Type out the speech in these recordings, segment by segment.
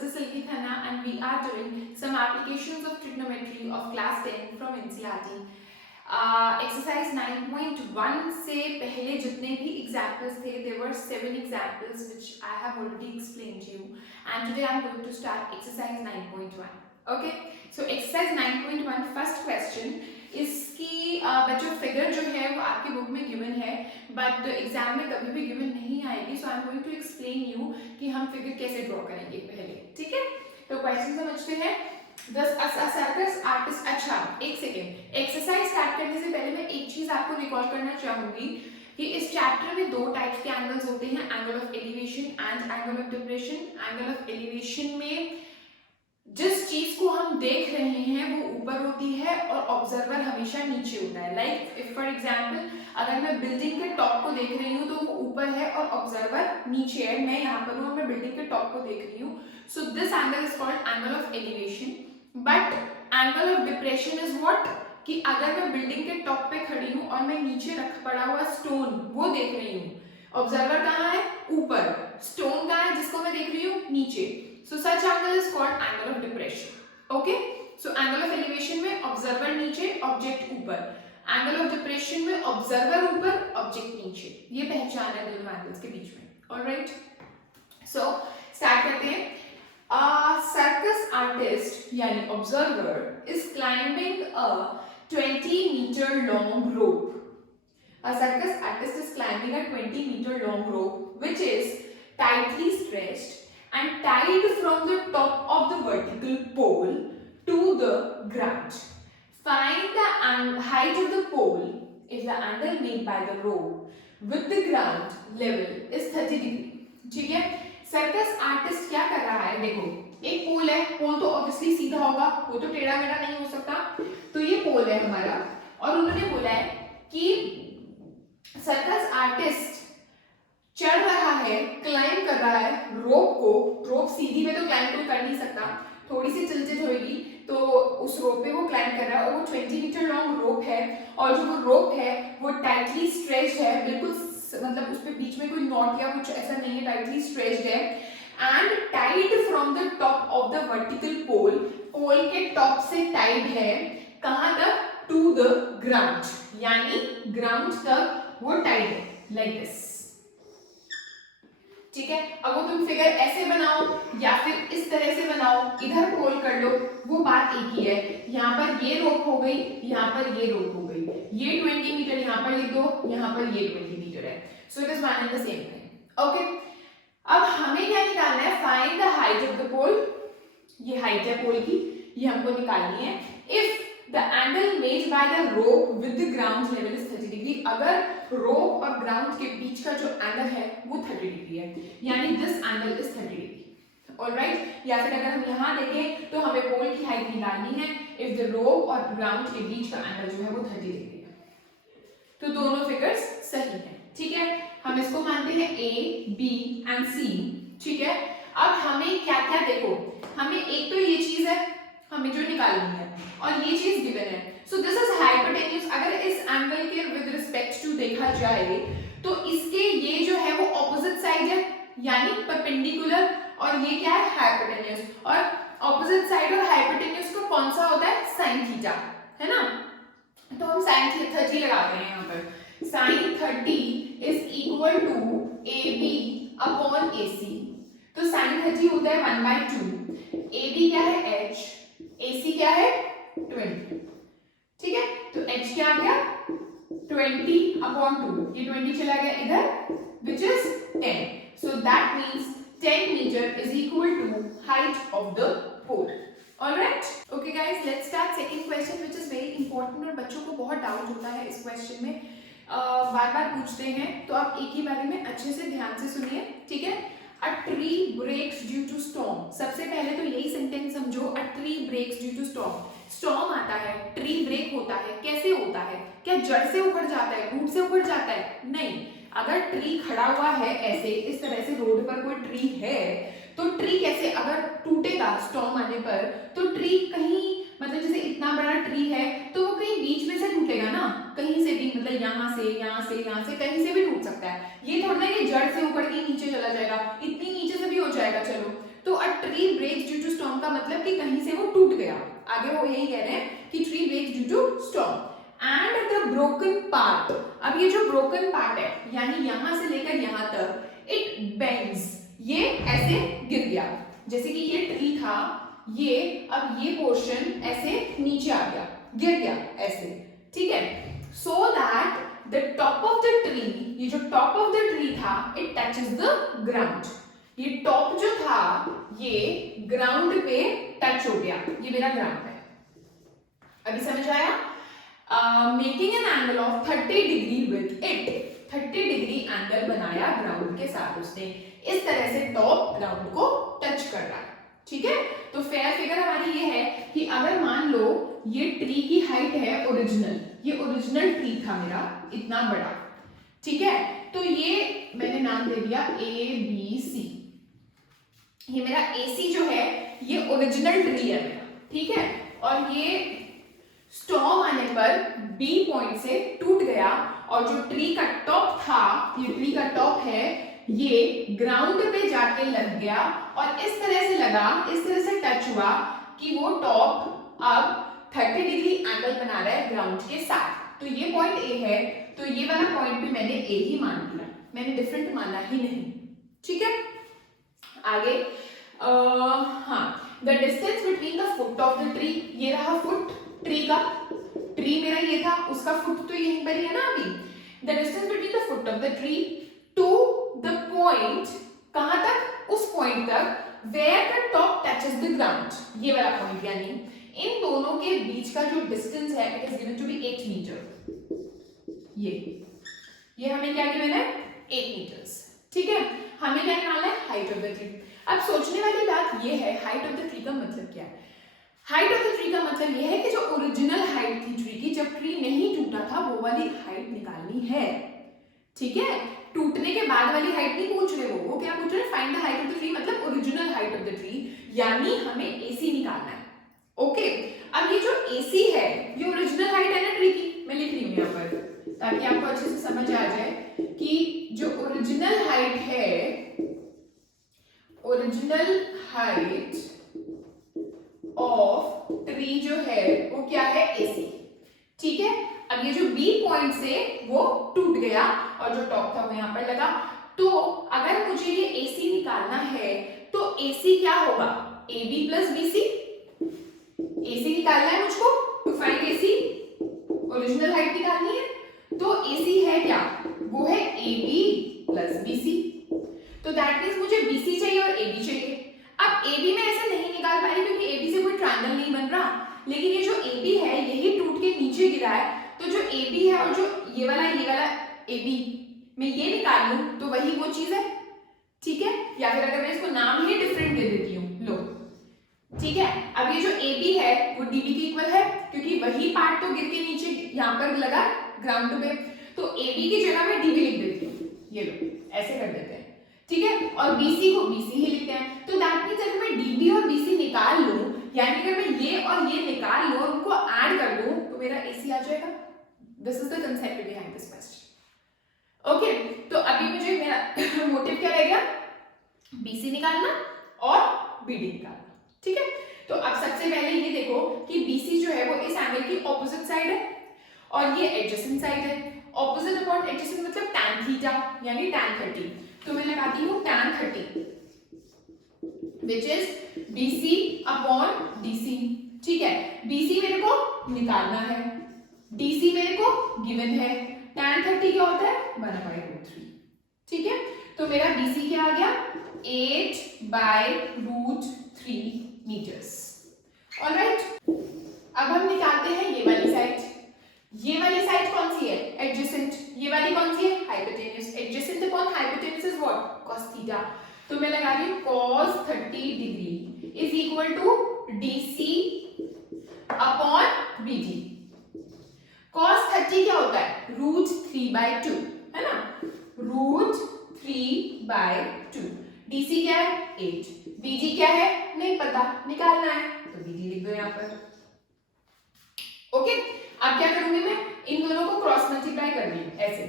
this is Silky Khanna and we are doing some applications of trigonometry of class 10 from NCERT. Exercise 9.1 से पहले जितने भी examples थे, there were 7 examples which I have already explained to you, and today I am going to start exercise 9.1. Okay, so exercise 9.1 first question. इसकी बच्चों figure जो है वो आपकी बुक में गिवन है, बट एग्जाम में कभी भी गिवन नहीं आएगी. So I am going to explain you कि हम फिगर कैसे ड्रॉ करेंगे पहले. ठीक है, तो क्वेश्चन समझते हैं. Circus artist. अच्छा एक सेकेंड, एक्सरसाइज स्टार्ट करने से पहले मैं एक चीज आपको रिकॉल करना चाहूंगी कि इस चैप्टर में दो टाइप्स के एंगल्स होते हैं, angle of elevation and angle of depression. Angle of elevation में जिस चीज को हम देख रहे हैं वो ऊपर होती है और ऑब्जर्वर हमेशा नीचे होता है. लाइक इफ फॉर एग्जांपल अगर मैं बिल्डिंग के टॉप को देख रही हूँ तो वो ऊपर है और ऑब्जर्वर नीचे है. मैं यहाँ पर हूँ और मैं बिल्डिंग के टॉप को देख रही हूँ. So this angle is called angle of elevation. But angle of depression is what, कि अगर मैं बिल्डिंग के टॉप पे खड़ी हूँ और मैं नीचे रख पड़ा हुआ स्टोन वो देख रही हूँ, ऑब्जर्वर कहाँ है? ऊपर. स्टोन कहाँ है जिसको मैं देख रही हूँ? नीचे. So such angle is called angle of depression. Okay? So angle of elevation में observer नीचे, object ऊपर. Angle of depression में observer ऊपर, object नीचे. ये पहचान है दोनों angles के बीच में. Alright? So start करते हैं. Circus artist यानी observer is climbing a 20-meter long rope. A circus artist is climbing a 20-meter long rope which is tightly stretched and tied from the top of the vertical pole to the ground. Find the height of the pole if the angle made by the rope with the ground level is 30 degree. ठीक है, circus artist क्या कर रहा है? देखो एक पोल है, पोल तो ऑब्वियसली सीधा होगा, वो तो टेढ़ा मेढ़ा नहीं हो सकता. तो ये पोल है हमारा और उन्होंने बोला है कि सर्कस आर्टिस्ट चढ़ रहा है, क्लाइंब कर रहा है रोप को. रोप सीधी पे तो क्लाइंब कोई कर नहीं सकता, थोड़ी सी टिल्टेड होगी, तो उस रोप पे वो क्लाइंब कर रहा है और वो 20 मीटर लॉन्ग रोप है और जो वो रोप है वो टाइटली स्ट्रेच्ड है. बिल्कुल मतलब उस पे बीच में कोई नॉट या कुछ ऐसा नहीं है, टाइटली स्ट्रेच्ड है. And tied from the top of the vertical pole, pole के टॉप से टाइड है. कहां तक? टू द ग्राउंड, यानी ग्राउंड तक वो टाइड है. Like this. ठीक है, अब वो तुम फिगर ऐसे बनाओ या फिर इस तरह से बनाओ, इधर पोल कर लो, वो बात एक ही है. यहाँ पर ये रोप हो गई, यहाँ पर ये रोप हो गई. ये 20 मीटर यहाँ पर लिख दो, यहाँ पर ये 20 मीटर है. So it is one and the same thing. Okay, अब हमें क्या निकालना है? Find the height of the pole. ये हाइट है पोल की, ये हमको निकालनी है. If the angle made by the rope with the ground level is 30 degree. अगर रोप और ग्राउंड के बीच का जो एंगल है वो 30 डिग्री है, यानी this angle is 30 degree. Alright, या फिर अगर हम यहाँ देखें तो हमें पोल की हाइट निकालनी है. इफ द रोप और ग्राउंड के बीच का एंगल जो है वो 30 डिग्री है. तो दोनों फिगर्स सही है. ठीक है, हम इसको मानते हैं A, B एंड C. ठीक है, अब हमें क्या क्या, देखो हमें एक तो ये चीज है हमें जो निकालनी है और ये चीज गिवन है. So this is hypotenuse. अगर इस एंगल के विद रिस्पेक्ट टू देखा जाए तो इसके ये जो है वो ऑपोजिट साइड है यानी परपेंडिकुलर, और ये क्या है? हाइपोटेन्यूज. और ऑपोजिट साइड और हाइपोटेन्यूज का कौन सा होता है? साइन थीटा, है ना. तो हम साइन 30 लगाते हैं यहाँ पर. Sine 30 is equal to AB upon AC. तो साइन 30 होता है 1/2. AB क्या है? H. AC क्या है? 20. ठीक है, तो H क्या आ गया? 20 अपॉन 2. ये 20 चला गया इधर, which is 10. So that means 10 meter is equal to height of the pole. Alright? Okay guys, let's start second question which is very important और बच्चों को बहुत डाउट होता है इस क्वेश्चन में, बार बार पूछते हैं, तो आप एक ही बारे में अच्छे से ध्यान से सुनिए. ठीक है. A tree breaks due to storm. सबसे पहले तो यही सेंटेंस समझो. A tree breaks due to storm. Storm आता है, ट्री ब्रेक होता है. कैसे होता है? क्या जड़ से उखड़ जाता है, रूट से उखड़ जाता है? नहीं. अगर ट्री खड़ा हुआ है ऐसे इस तरह से, रोड पर कोई ट्री है तो ट्री कैसे अगर टूटेगा स्टॉर्म आने पर, तो ट्री कहीं मतलब जैसे इतना बड़ा ट्री है तो वो कहीं बीच में से टूटेगा ना, कहीं से भी, मतलब यहाँ से यहाँ से यहाँ से कहीं से भी टूट सकता है. ये थोड़ा ना कि जड़ से ऊपर के नीचे चला जाएगा, इतनी नीचे से भी हो जाएगा. चलो, तो a tree breaks due to storm का मतलब कि कहीं से वो टूट गया, आगे वो यही कह रहे हैं कि tree breaks due to storm. And the broken part, अब ये जो ब्रोकन पार्ट है यानी यहां से लेकर यहां तक, इट बेंड्स, ये ऐसे गिर गया, जैसे कि ये ट्री था, ये अब ये पोर्शन ऐसे नीचे आ गया, गिर गया ऐसे, ठीक है। So that the top of the tree, ये जो टॉप ऑफ द ट्री था, इट टचेस द ग्राउंड, ये टॉप जो था ये ग्राउंड पे टच हो गया, ये मेरा ग्राउंड है। अभी समझ आया? Making an angle of 30 degree with it, 30 degree angle बनाया ग्राउंड के साथ उसने, इस तरह से टॉप ग्राउंड को टच कर रहा है, ठीक है। तो फेयर फिगर हमारी ये है कि अगर मान लो ये ट्री की हाइट है ओरिजिनल, ये ओरिजिनल ट्री था मेरा इतना बड़ा, ठीक है, तो ये मैंने नाम दे दिया ए बी सी, ये मेरा AC जो है ये ओरिजिनल ट्री है मेरा, ठीक है, और ये स्टॉर्म आने पर B पॉइंट से टूट गया, और जो ट्री का टॉप था, ये ट्री का टॉप है, ये ग्राउंड पे जाके लग गया, और इस तरह से लगा, इस तरह से टच हुआ कि वो टॉप अब 30 डिग्री एंगल बना रहा है ग्राउंड के साथ। तो ये पॉइंट A है, तो ये वाला पॉइंट भी मैंने A ही मान लिया, मैंने डिफरेंट माना ही नहीं, ठीक है। आगे हाँ, the distance between the foot of the tree, ये रहा फुट ट्री का, ट्री मेरा ये था, उसका फुट तो यहीं पर ही है ना अभी। The distance between the foot of the tree to the point, कहां तक? उस पॉइंट तक where the top touches the ground, ये वाला पॉइंट, यानी इन दोनों के बीच का जो डिस्टेंस है it is given to be 8 metre. ये हमें क्या गिवन है? 8 मीटर्स, ठीक है। हमें क्या निकालना है? Height of the tree. अब सोचने वाली बात ये है, हाइट ऑफ द ट्री का मतलब क्या है? हाइट ऑफ द ट्री का मतलब ये है कि जो ओरिजिनल हाइट थी ट्री की, जब ट्री नहीं टूटा था, वो वाली हाइट निकालनी है, ठीक है। टूटने के बाद वाली हाइट नहीं पूछ रहे वो क्या पूछ रहे हैं? Find the height of the tree, मतलब original height of the tree, यानी हमें AC निकालना है, ओके। अब ये जो AC है ये ओरिजिनल हाइट है ना ट्री की, मैं लिख रही हूँ यहाँ पर ताकि आपको अच्छे से समझ आ जाए कि जो ओरिजिनल हाइट है, ओरिजिनल हाइट ऑफ ट्री जो है वो क्या है? AC, ठीक है। अब ये जो B पॉइंट से वो टूट गया और जो टॉप था वो यहाँ पर लगा, तो अगर मुझे ये AC निकालना है तो AC क्या होगा? AB प्लस BC, AC निकालना है मुझको, to find AC, original height निकालनी है, तो AC है क्या? वो है AB प्लस BC, तो दैट मीन्स मुझे BC चाहिए और AB चाहिए। अब AB में ऐसे नहीं निकाल पा रही क्योंकि AB से कोई ट्रायंगल नहीं बन रहा, लेकिन ये जो AB है यही टूट के नीचे गिरा है, तो जो AB है और जो ये वाला AB मैं ये निकाल लूं तो वही वो चीज है, ठीक है। या फिर अगर मैं इसको नाम ही डिफरेंट दे देती हूँ, लो, ठीक है। अब ये जो AB है वो DB के इक्वल है क्योंकि वही पार्ट तो गिर के नीचे यहाँ पर लगा ग्राउंड पे, तो AB की जगह मैं DB लिख देती हूँ, ये लो ऐसे कर देते हैं, ठीक है। और BC को BC ही लिखते हैं, तो दैट मींस अगर मैं DB और BC निकाल लूं, यानी अगर मैं ये और ये निकाल लूं और उनको ऐड कर दूं तो मेरा AC आ जाएगा। This is the concept behind this question, okay. तो अभी मुझे मेरा मोटिव क्या रह गया? BC निकालना और BD निकालना, ठीक है। तो अब सबसे पहले ये देखो कि BC जो है वो इस एंगल की ऑपोजिट साइड है और ये एडजेसेंट साइड है। ऑपोजिट अपॉन एडजेसेंट मतलब tan थीटा यानी tan 30, तो मैं लगाती हूँ tan 30 which is BC upon DC, ठीक है। BC मेरे को निकालना है, DC मेरे को गिवन है, tan 30 क्या होता है? 1/√3, ठीक है। तो मेरा BC क्या आ गया? 8/√3 मीटर्स, ऑलराइट। अब हम निकालते हैं ये वाली साइड। ये वाली साइड कौन सी है? एडजेसेंट। ये वाली कौन सी है? Hypotenuse. Adjacent upon hypotenuse is what? cos theta. तो मैं लगा रही हूं cos 30 degree is equal to DC upon BD। cos 30 क्या होता है? √3/2, है ना, √3/2। DC क्या है? 8। BD क्या है? नहीं पता, निकालना है तो BD लिख दो यहाँ पर, ओके। अब क्या करूंगी मैं? इन दोनों को क्रॉस मल्टीप्लाई कर रही हूं ऐसे,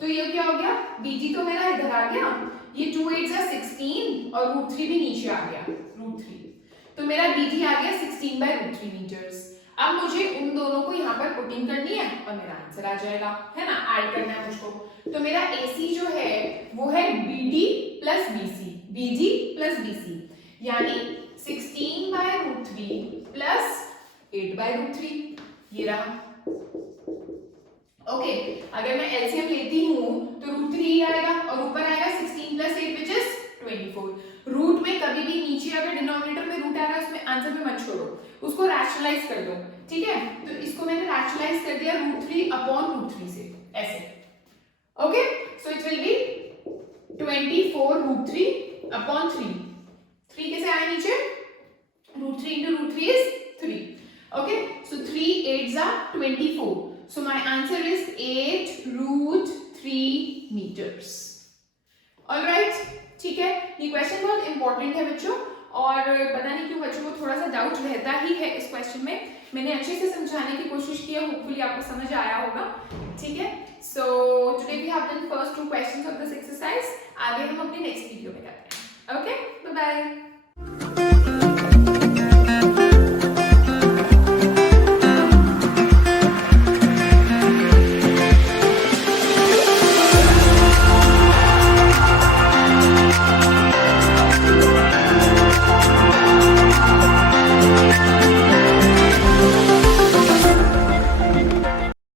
तो ये क्या हो गया? BD तो मेरा इधर आ गया, ये 2 8 16 और √3 भी नीचे आ गया, √3 तो मेरा BD आ गया 16/√3 मीटर्स। अब मुझे उन दोनों को यहाँ पर पुटिंग करनी है और मेरा आंसर आ जाएगा, है ना, ऐड करना है मुझको। तो मेरा AC जो है वो है BD प्लस BC, यानी 16/√3 प्लस 8/√3, ये रहा। ओके, अगर मैं LCM लेती हूँ तो √3 आएगा और ऊपर आएगा 16 प्लस 8 विच इज 24। रूट में कभी भी नीचे अगर डिनोमिनेटर में रूट आ रहा है उसमें आंसर में मत छोड़ो, उसको रैशनलाइज कर दो, ठीक है। तो इसको मैंने रैशनलाइज कर दिया √3/√3 से, ऐसे। Okay, so it will be 24√3/3। 3 कैसे आए नीचे? √3 into √3 is 3. Okay, so 3 8s are 24. So my answer is 8√3 meters. All right, ठीक है। ये क्वेश्चन बहुत इंपॉर्टेंट है बच्चों, और पता नहीं क्यों बच्चों को थोड़ा सा डाउट रहता ही है इस क्वेश्चन में। मैंने अच्छे से समझाने की कोशिश की है, होपफुली आपको समझ आया होगा, ठीक है। So today we have done first 2 questions of this exercise. आगे हम अपनी नेक्स्ट वीडियो में करते हैं। Okay, bye bye.